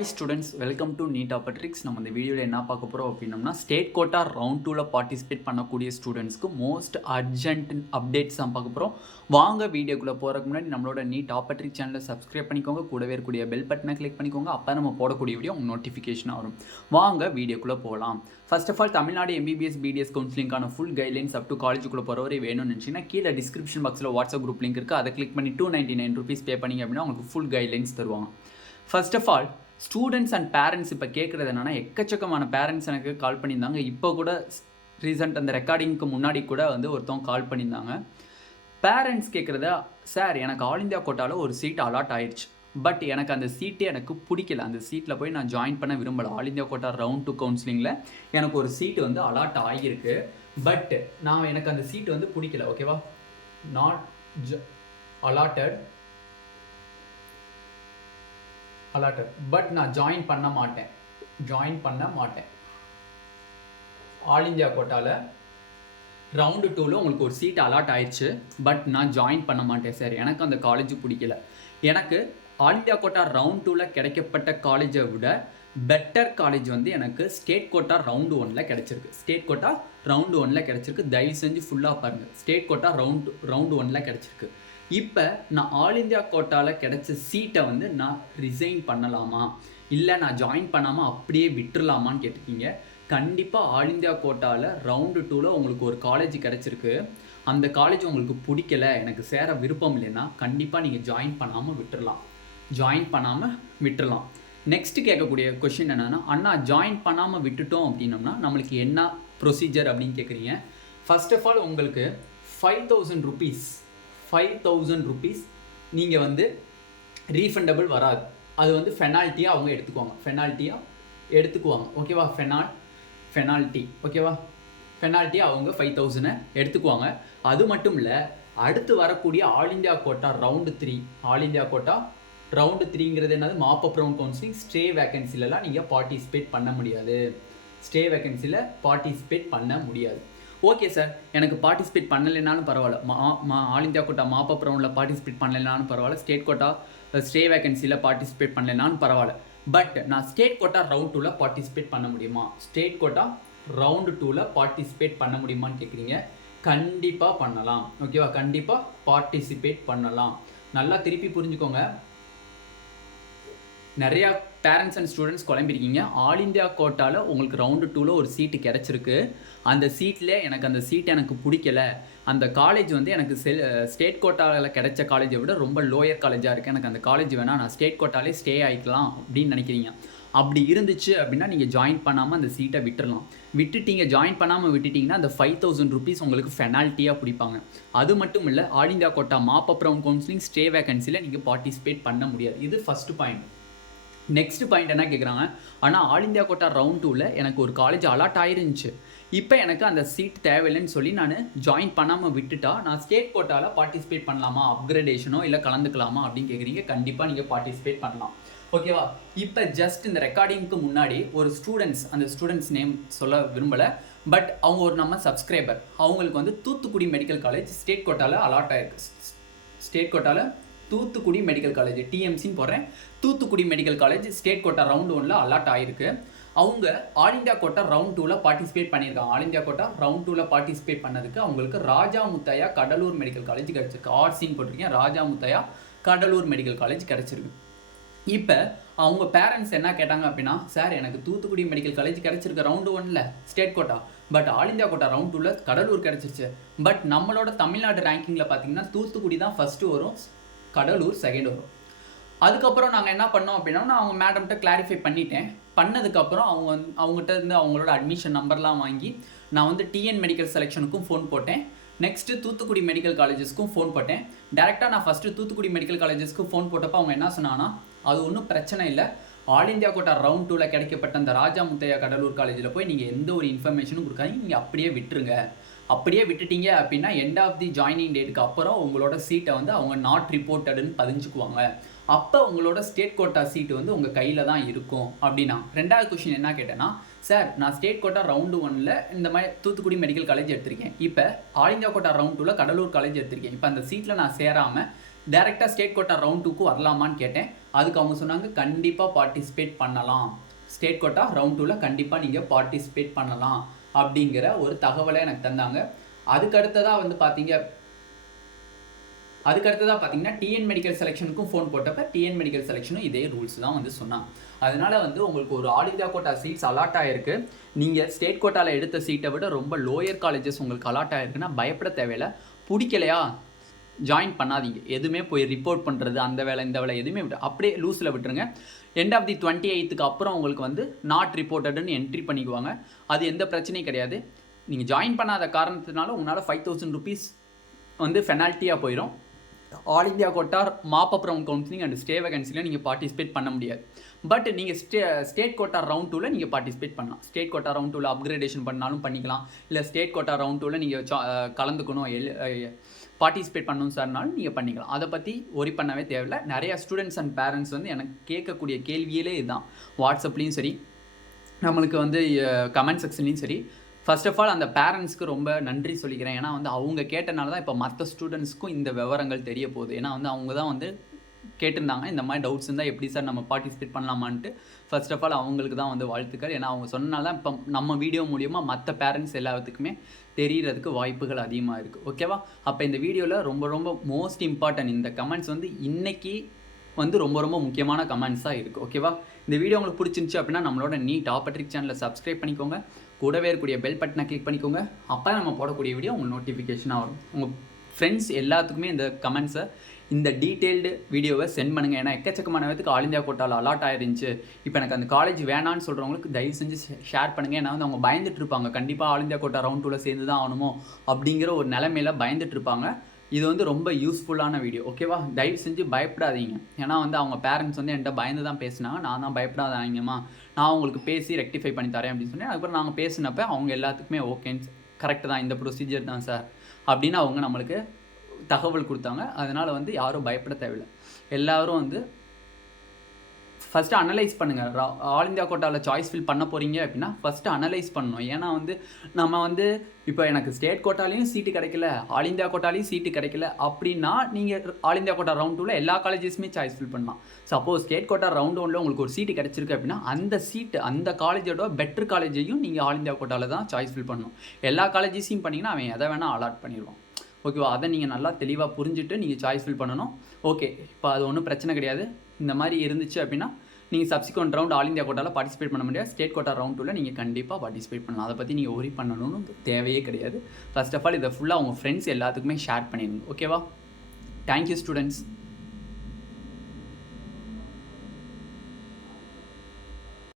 Hi students, welcome to Neet Optics. நம்ம இந்த வீடியோவில் என்ன பார்க்க போகிறோம் அப்படின்னம்னா ஸ்டேட் கோட்டா ரவுண்ட் 2ல பார்ட்டிசிபேட் பண்ணக்கூடிய ஸ்டூடெண்ட்ஸ்க்கு மோஸ்ட் அர்ஜென்ட் அப்டேட்ஸ் தான் பார்க்க போகிறோம். வாங்க வீடியோக்குள்ளே போகிறதுக்கு முன்னாடி நம்மளோட நீட் ஆப்பட்ரிக் சேனலை சப்ஸ்கிரைப் பண்ணிக்கோங்க, கூடவே இருக்கக்கூடிய பெல் பட்டனை கிளிக் பண்ணிக்கோங்க. அப்போ நம்ம போடக்கூடிய வீடியோ உங்களுக்கு நோட்டிஃபிகேஷனாக வரும். வாங்க வீடியோக்குள்ளே போகலாம். First of all Tamil Nadu MBBS BDS கவுன்சிலிங்கான ஃபுல் கைட்லைன்ஸ் அப் டு காலேஜுக்குள்ளே போகிறவரை வேணும்னு நினச்சிங்கன்னா கீழே டிஸ்கிரிப்ஷன் பாக்ஸில் வாட்ஸ்அப் குரூப் லிங்க் இருக்குது. அதை கிளிக் பண்ணி ₹299 பே பண்ணிங்க அப்படின்னா உங்களுக்கு ஃபுல் கைட்லைன்ஸ் தருவாங்க. First of all students and parents இப்போ கேட்குறது என்னென்னா, எக்கச்சக்கமான பேரண்ட்ஸ் எனக்கு கால் பண்ணியிருந்தாங்க. இப்போ கூட ரீசெண்ட் அந்த ரெக்கார்டிங்க்கு முன்னாடி கூட ஒருத்தவங்க கால் பண்ணியிருந்தாங்க. பேரண்ட்ஸ் கேட்குறத, சார் எனக்கு ஆல் இந்தியா கோட்டாவில் ஒரு சீட் அலாட் ஆயிடுச்சு, பட் எனக்கு அந்த சீட்டே எனக்கு பிடிக்கல, அந்த சீட்டில் போய் நான் ஜாயின் பண்ண விரும்பலை. ஆல் இந்தியா கோட்டா ரவுண்ட் 2 கவுன்சிலிங்கில் எனக்கு ஒரு சீட்டு அலாட் ஆகியிருக்கு, பட் எனக்கு அந்த சீட்டு பிடிக்கல. ஓகேவா, நாட் அலாட்டட் பட் நான் ஜாயின் பண்ண மாட்டேன். ஆல் இந்தியா கோட்டாவில் ரவுண்டு 2ல் உங்களுக்கு ஒரு சீட் அலாட் ஆயிடுச்சு, பட் நான் ஜாயின் பண்ண மாட்டேன் சார், எனக்கு அந்த காலேஜ் பிடிக்கல. எனக்கு ஆல் இந்தியா கோட்டா ரவுண்ட் 2ல் கிடைக்கப்பட்ட காலேஜை விட பெட்டர் காலேஜ் எனக்கு ஸ்டேட் கோட்டா ரவுண்டு 1ல் கிடச்சிருக்கு. ஸ்டேட் கோட்டா ரவுண்டு 1ல் கிடச்சிருக்கு. தயவு செஞ்சு ஃபுல்லாக பாருங்கள். ஸ்டேட் கோட்டா ரவுண்டு 1ல் கிடச்சிருக்கு. இப்போ நான் ஆல் இந்தியா கோட்டாவில் கிடைச்ச சீட்டை நான் ரிசைன் பண்ணலாமா, இல்லை நான் ஜாயின் பண்ணாமல் அப்படியே விட்டுறலாமான்னு கேட்டிருக்கீங்க. கண்டிப்பாக ஆல் இந்தியா கோட்டாவில் ரவுண்டு 2ல் உங்களுக்கு ஒரு காலேஜ் கிடச்சிருக்கு, அந்த காலேஜ் உங்களுக்கு பிடிக்கல, எனக்கு சேர விருப்பம் இல்லைன்னா கண்டிப்பாக நீங்கள் ஜாயின் பண்ணாமல் விட்டுறலாம். நெக்ஸ்ட்டு கேட்கக்கூடிய கொஷின் என்னென்னா, அண்ணா ஜாயின் பண்ணாமல் விட்டுட்டோம் அப்படின்னோம்னா நம்மளுக்கு என்ன ப்ரொசீஜர் அப்படின்னு கேட்குறீங்க. ஃபர்ஸ்ட் ஆஃப் ஆல் உங்களுக்கு 5,000 ருபீஸ் நீங்கள் ரீஃபண்டபிள் வராது. அது ஃபெனால்ட்டியாக அவங்க எடுத்துக்குவாங்க. ஓகேவா, ஃபெனால்ட்டி ஓகேவா, ஃபெனால்ட்டியாக அவங்க 5,000 எடுத்துக்குவாங்க. அது மட்டும் இல்லை, அடுத்து வரக்கூடிய all India quota round 3, all India quota round 3ங்கிறது என்னது, mop up round counselling. Stray வேக்கன்சிலலாம் நீங்கள் பார்ட்டிசிபேட் பண்ண முடியாது. ஓகே சார், எனக்கு பார்ட்டிசிபேட் பண்ணலைனாலும் பரவாயில்ல, all India quota mop up ரவுண்டில் பார்ட்டிசிபேட் பண்ணலைனாலும் பரவாயில்ல, ஸ்டேட் கோட்டா ஸ்டே வேக்கன்சியில் பார்ட்டிசிபேட் பண்ணலைனாலும் பரவாயில்ல, பட் நான் ஸ்டேட் கோட்டா ரவுண்ட் 2ல் பார்ட்டிசிபேட் பண்ண முடியுமா, ஸ்டேட் கோட்டா ரவுண்டு 2ல் பார்ட்டிசிபேட் பண்ண முடியுமான்னு கேட்குறீங்க. கண்டிப்பாக பண்ணலாம். ஓகேவா, கண்டிப்பாக பார்ட்டிசிபேட் பண்ணலாம். நல்லா திருப்பி புரிஞ்சுக்கோங்க. நிறையா பேரண்ட்ஸ் அண்ட் ஸ்டூடெண்ட்ஸ் குழம்பிருக்கீங்க. ஆல் இந்தியா கோட்டாவில் உங்களுக்கு ரவுண்டு 2ல் ஒரு சீட்டு கிடச்சிருக்கு, அந்த சீட்டில் அந்த சீட் எனக்கு பிடிக்கல, அந்த காலேஜ் எனக்கு ஸ்டேட் கோட்டாவில் கிடைச்ச காலேஜை விட ரொம்ப லோயர் காலேஜாக இருக்குது, எனக்கு அந்த காலேஜ் வேணாம், நான் ஸ்டேட் கோட்டாலே ஸ்டே ஆகிக்கலாம் அப்படின்னு நினைக்கிறீங்க. அப்படி இருந்துச்சு அப்படின்னா நீங்கள் ஜாயின் பண்ணாமல் அந்த சீட்டை ஜாயின் பண்ணாமல் விட்டுட்டிங்கன்னா அந்த 5,000 ருபீஸ் உங்களுக்கு ஃபெனால்ட்டியாக பிடிப்பாங்க. அது மட்டும் இல்லை, all India quota mop up round counselling stray வேக்கன்சியில் நீங்கள் பார்ட்டிசிபேட் பண்ண முடியாது. இது ஃபஸ்ட்டு பாயிண்ட். நெக்ஸ்ட் பாயிண்ட் என்ன கேட்குறாங்க, ஆனால் ஆல் இந்தியா கோட்டா ரவுண்ட் 2ல் எனக்கு ஒரு காலேஜ் அலாட் ஆயிருந்துச்சு, இப்போ எனக்கு அந்த சீட் தேவையில்லைன்னு சொல்லி நான் ஜாயின் பண்ணாமல் விட்டுட்டா நான் ஸ்டேட் கோட்டாவில் பார்ட்டிசிபேட் பண்ணலாமா, அப்கிரேடேஷனோ இல்லை கலந்துக்கலாமா அப்படின்னு கேட்குறீங்க. கண்டிப்பாக நீங்கள் பார்ட்டிசிபேட் பண்ணலாம். ஓகேவா, இப்போ ஜஸ்ட் இந்த ரெக்கார்டிங்க்கு முன்னாடி ஒரு அந்த ஸ்டூடெண்ட்ஸ் நேம் சொல்ல விரும்பலை, பட் அவங்க ஒரு நம்ம சப்ஸ்கிரைபர், அவங்களுக்கு தூத்துக்குடி மெடிக்கல் காலேஜ் ஸ்டேட் கோட்டாவில் அலாட் ஆயிருக்கு. ஸ்டேட் கோட்டாவில் தூத்துக்குடி மெடிக்கல் காலேஜ், டிஎம்சின்னு போடுறேன், Thoothukudi medical college state quota round 1ல் அலாட் ஆகிருக்கு. அவங்க ஆல் இந்தியா கோட்டா ரவுண்ட் 2ல் பார்ட்டிசிபேட் பண்ணியிருக்காங்க. ஆல் இந்தியா கோட்டா ரவுண்ட் 2ல் பார்ட்டிசிபேட் பண்ணதுக்கு அவங்களுக்கு ராஜா முத்தையா கடலூர் மெடிக்கல் காலேஜ் கிடச்சிருக்கு. ஆர்சின்னு போட்டிருக்கேன், ராஜா முத்தையா கடலூர் மெடிக்கல் காலேஜ் கிடச்சிருக்கு. இப்போ அவங்க பேரண்ட்ஸ் என்ன கேட்டாங்க அப்படின்னா, சார் எனக்கு தூத்துக்குடி மெடிக்கல் காலேஜ் கிடச்சிருக்கு ரவுண்டு 1ல் state quota, but all India quota round 2ல் கடலூர் கிடச்சிருச்சு, பட் நம்மளோட தமிழ்நாடு ரேங்கிங்கில் பார்த்தீங்கன்னா தூத்துக்குடி தான் ஃபஸ்ட்டு வரும், கடலூர் செகண்ட் வரும். அதுக்கப்புறம் நாங்கள் என்ன பண்ணோம் அப்படின்னா, நான் அவங்க மேடம்கிட்ட கிளாரிஃபை பண்ணதுக்கப்புறம் அவங்ககிட்ட இருந்து அவங்களோட அட்மிஷன் நம்பர்லாம் வாங்கி நான் டிஎன் மெடிக்கல் செலெக்ஷனுக்கும் ஃபோன் போட்டேன், நெக்ஸ்ட்டு தூத்துக்குடி மெடிக்கல் காலேஜஸ்க்கும் ஃபோன் போட்டேன். டேரெக்டாக நான் ஃபஸ்ட்டு தூத்துக்குடி மெடிக்கல் காலேஜஸ்க்கு ஃபோன் போட்டப்போ அவங்க என்ன சொன்னாங்கன்னா, அது ஒன்றும் பிரச்சனை இல்லை, ஆல் இந்தியா கோட்டா ரவுண்ட் 2ல் கிடைக்கப்பட்ட அந்த ராஜா முத்தையா கடலூர் காலேஜில் போய் நீங்கள் எந்த ஒரு இன்ஃபர்மேஷனும் கொடுக்காதீங்க, நீங்கள் அப்படியே விட்டுட்டீங்க அப்படின்னா எண்ட் ஆஃப் தி ஜாயினிங் டேட்டுக்கு அப்புறம் உங்களோட சீட்டை அவங்க நாட் ரிப்போர்ட்டடுன்னு பதிஞ்சுக்குவாங்க, அப்போ உங்களோட ஸ்டேட் கோட்டா சீட்டு உங்கள் கையில் தான் இருக்கும் அப்படின்னா. ரெண்டாவது கொஷின் என்ன கேட்டேன்னா, சார் நான் ஸ்டேட் கோட்டா ரவுண்டு 1ல் இந்த மாதிரி தூத்துக்குடி மெடிக்கல் காலேஜ் எடுத்திருக்கேன், இப்போ ஆல் இந்தியா கோட்டா ரவுண்ட் 2ல் கடலூர் காலேஜ் எடுத்திருக்கேன், இப்போ அந்த சீட்டில் நான் சேராமல் டேரெக்டாக ஸ்டேட் கோட்டா ரவுண்ட் 2க்கு வரலாமான்னு கேட்டேன். அதுக்கு அவங்க சொன்னாங்க கண்டிப்பாக பார்ட்டிசிபேட் பண்ணலாம், ஸ்டேட் கோட்டா ரவுண்ட் 2ல் கண்டிப்பாக நீங்கள் பார்ட்டிசிபேட் பண்ணலாம் அப்படிங்கிற ஒரு தகவலை எனக்கு தந்தாங்க. அதுக்கடுத்ததாக வந்து பார்த்தீங்கன்னா டிஎன் மெடிக்கல் செலெக்ஷனுக்கும் ஃபோன் போட்டப்போ டிஎன் மெடிக்கல் செலெக்ஷனும் இதே ரூல்ஸ் தான் வந்து சொன்னாங்க. அதனால வந்து உங்களுக்கு ஒரு all India quota seats allot ஆகிருக்கு. நீங்கள் ஸ்டேட் கோட்டாவில் எடுத்த சீட்டை விட ரொம்ப லோயர் காலேஜஸ் உங்களுக்கு அலாட் ஆகிருக்குன்னா பயப்பட தேவையில்லை. பிடிக்கலையா ஜாயின் பண்ணாதீங்க. எதுவுமே போய் ரிப்போர்ட் பண்ணுறது அந்த வேலை இந்த வேலை எதுவுமே அப்படியே லூஸில் விட்டுருங்க. எண்ட் ஆஃப் தி 28th அப்புறம் உங்களுக்கு வந்து நாட் ரிப்போர்ட்டடுன்னு என்ட்ரி பண்ணிக்குவாங்க. அது எந்த பிரச்சனையும் கிடையாது. நீங்கள் ஜாயின் பண்ணாத காரணத்தினால உங்களால் 5000 rupees வந்து பெனால்ட்டியாக போயிடும். All India quota mop round counselling and stray வேகன்சியில் நீங்கள் பார்ட்டிசிபேட் பண்ண முடியாது. பட் நீங்கள் ஸ்டேட் கோட்டா ரவுண்ட் 2ல் நீங்கள் பார்ட்டிசிபேட் பண்ணலாம். ஸ்டேட் கோட்டா ரவுண்ட் 2ல் அப்கிரேடேஷன் பண்ணாலும் பண்ணிக்கலாம். இல்லை ஸ்டேட் கோட்டா ரவுண்ட் 2ல் நீங்கள் கலந்துக்கணும் பார்ட்டிசிபேட் பண்ணணும் சார்னாலும் நீங்கள் பண்ணிக்கலாம். அதை பற்றி ஒரி பண்ணவே தேவையில்லை. நிறையா ஸ்டூடெண்ட்ஸ் அண்ட் பேரண்ட்ஸ் வந்து எனக்கு கேட்கக்கூடிய கேள்வியிலே இதுதான். வாட்ஸ்அப்லேயும் சரி, நம்மளுக்கு வந்து கமெண்ட் செக்ஷன்லேயும் சரி. ஃபர்ஸ்ட் ஆஃப் ஆல் அந்த பேரண்ட்ஸ்க்கு ரொம்ப நன்றி சொல்லிக்கிறேன். ஏன்னா வந்து அவங்க கேட்டனால தான் இப்போ மற்ற ஸ்டூடெண்ட்ஸ்க்கும் இந்த விவரங்கள் தெரிய போகுது. ஏன்னா வந்து அவங்க தான் வந்து கேட்டிருந்தாங்க, இந்த மாதிரி டவுட்ஸ் இருந்தால் எப்படி சார் நம்ம பார்ட்டிசிபேட் பண்ணலாமான்ட்டு. ஃபர்ஸ்ட் ஆஃப் ஆல் அவங்களுக்கு தான் வந்து வாழ்த்துக்கள். ஏன்னா அவங்க சொன்னனால தான் இப்போ நம்ம வீடியோ மூலியமாக மற்ற பேரண்ட்ஸ் எல்லாத்துக்குமே தெரியறதுக்கு வாய்ப்புகள் அதிகமாக இருக்குது. ஓகேவா? அப்போ இந்த வீடியோவில் ரொம்ப ரொம்ப மோஸ்ட் இம்பார்ட்டன்ட் இந்த கமெண்ட்ஸ் வந்து இன்றைக்கி வந்து ரொம்ப ரொம்ப முக்கியமான கமெண்ட்ஸாக இருக்குது. ஓகேவா? இந்த வீடியோ உங்களுக்கு பிடிச்சிருந்துச்சு அப்படின்னா நம்மளோட நீட் ஆப்பட்ரிக் சேனலை சப்ஸ்கிரைப் பண்ணிக்கோங்க. கூடவே இருக்கக்கூடிய பெல் பட்டனை கிளிக் பண்ணிக்கோங்க. அப்போ நம்ம போடக்கூடிய வீடியோ உங்களுக்கு நோட்டிஃபிகேஷனாக வரும். உங்கள் ஃப்ரெண்ட்ஸ் எல்லாத்துக்குமே இந்த கமெண்ட்ஸை, இந்த டீட்டெயில்டு வீடியோவை சென்ட் பண்ணுங்கள். ஏன்னா எக்கச்சக்கமான பேருக்கு ஆல் இந்தியா கோட்டாவில் அலாட் ஆயிருந்துச்சு, இப்போ எனக்கு அந்த காலேஜ் வேணான்னு சொல்கிறவங்களுக்கு தயவு செஞ்சு ஷேர் பண்ணுங்கள். ஏன்னா வந்து அவங்க பயந்துட்டு இருப்பாங்க, கண்டிப்பாக ஆல் இந்தியா கோட்டா ரவுண்ட் 2ல் சேர்ந்து தான் ஆகணுமோ அப்படிங்கிற ஒரு நிலைமையில் பயந்துட்டு இருப்பாங்க. இது வந்து ரொம்ப யூஸ்ஃபுல்லான வீடியோ. ஓகேவா? தயவு செஞ்சு பயப்படாதீங்க. ஏன்னா வந்து அவங்க பேரண்ட்ஸ் வந்து என்கிட்ட பயந்து தான் பேசினாங்க. நான் தான் பயப்படாதீங்கம்மா, நான் உங்களுக்கு பேசி ரெக்டிஃபை பண்ணி தரேன் அப்படின்னு சொன்னேன். அதுக்கப்புறம் நாங்கள் பேசினப்போ அவங்க எல்லாத்துக்குமே ஓகேன்னு கரெக்டு தான், இந்த ப்ரொசீஜர் தான் சார் அப்படின்னு அவங்க நம்மளுக்கு தகவல் கொடுத்தாங்க. அதனால் வந்து யாரும் பயப்பட தேவையில்லை. எல்லோரும் வந்து ஃபஸ்ட்டு அனலைஸ் பண்ணுங்கள். ஆல் இந்தியா கோட்டாவில் சாய்ஸ் ஃபில் பண்ண போகிறீங்க அப்படின்னா ஃபஸ்ட்டு அனலைஸ் பண்ணணும். ஏன்னா வந்து நம்ம வந்து இப்போ எனக்கு ஸ்டேட் கோட்டாலையும் சீட்டு கிடைக்கல, ஆல் இந்தியா கோட்டாலையும் சீட்டு கிடைக்கல அப்படின்னா நீங்கள் ஆல் இந்தியா கோட்டா ரவுண்ட் 2ல் எல்லா காலேஜஸுமே சாய்ஸ் ஃபில் பண்ணலாம். சப்போஸ் ஸ்டேட் கோட்டா ரவுண்ட் 1ல் உங்களுக்கு ஒரு சீட்டு கிடச்சிருக்கு அப்படின்னா அந்த சீட்டு அந்த காலேஜோட பெட்டர் காலேஜையும் நீங்கள் ஆல் இந்தியா கோட்டாவில் தான் சாய்ஸ் ஃபில் பண்ணணும். எல்லா காலேஜஸையும் பண்ணிங்கன்னா அவன் எதை வேணால் அலாட் பண்ணிடுவான். ஓகேவா? அதை நீங்கள் நல்லா தெளிவாக புரிஞ்சுட்டு நீங்கள் சாய்ஸ் ஃபில் பண்ணணும். ஓகே, இப்போ அது ஒன்றும் பிரச்சனை கிடையாது. இந்த மாதிரி இருந்துச்சு அப்படின்னா நீங்கள் சப்சிக்வெண்ட் ரவுண்ட் ஆல் இந்தியா கோட்டாவில் பார்ட்டிசிபேட் பண்ண முடியாது. ஸ்டேட் கோட்டா ரவுண்ட் 2ல் நீங்கள் கண்டிப்பாக பார்ட்டிசிபேட் பண்ணலாம். அதை பற்றி நீங்கள் ஒரி பண்ணணும்னு தேவையே கிடையாது. ஃபர்ஸ்ட் ஆஃப் ஆல் இதை ஃபுல்லாக உங்கள் ஃப்ரெண்ட்ஸ் எல்லாத்துக்குமே ஷேர் பண்ணிடுங்க. ஓகேவா? Thank you students.